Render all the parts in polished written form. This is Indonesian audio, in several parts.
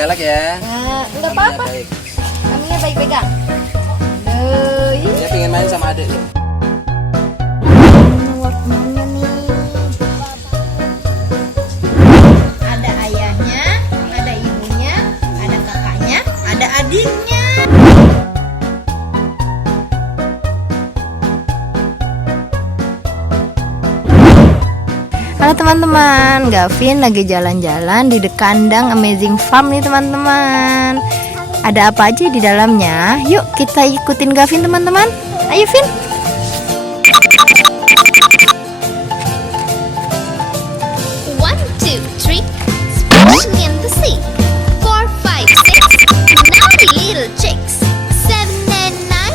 galak ya. Enggak apa-apa. Kaminya baik pegang. Dia pengen main sama adik lo. Warnanya nih. Ada ayahnya, ada ibunya, ada kakaknya, ada adiknya. Halo teman-teman, Gavin lagi jalan-jalan di Dkandang Amazing Farm nih teman-teman. Ada apa aja di dalamnya? Yuk kita ikutin Gavin teman-teman. Ayo Vin. One, two, three, splashing in the sea. 4, 5, 6, naughty little chicks. 7 and 9,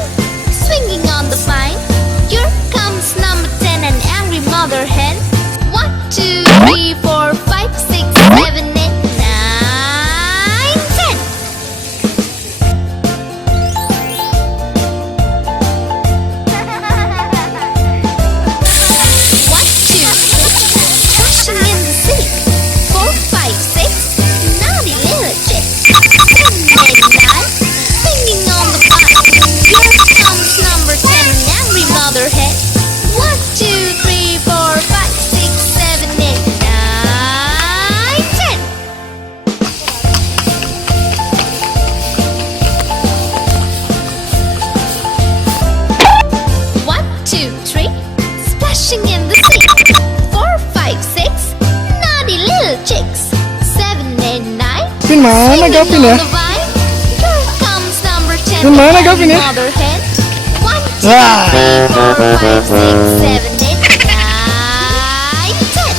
swinging on the vine. Here comes number 10, an angry mother hen. 1, 2, 3, 4, 5, 6, 7, 8, 9, 10. One, two, splashing in the sea. 4, 5, 6, naughty little chicks. 7, 8, 9, singing on the vine. Here comes number 10, an angry mother hen. 1, 2, 3, 4, 5, 6, 7, 8, 9, 10. One, two, three, splashing in the sea. 4, 5, 6, naughty little chicks. 7, 8, 9, Vin, mana Gavin ya? on the vine. Here comes number 10, Vin, mana and Gavin ya? mother hen. 1, 2, Wah. 3, 4, 5, 6, 7, 8, 9, 10.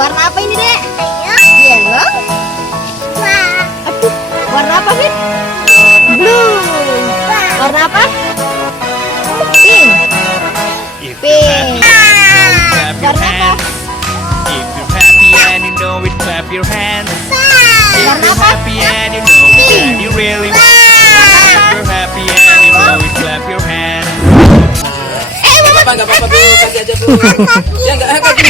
Warna apa ini, Dek? Yellow. Aduh, warna apa, Vin? Blue. Warna apa? Pink. Pink. Warna apa? If you're happy and you know it, clap your hands. If Warna you're apa? happy and you know it, and you really want it. If you're happy and you know it, clap your hands. Enggak apa-apa, Bu. Kasih aja, Bu. Ya enggak dulu.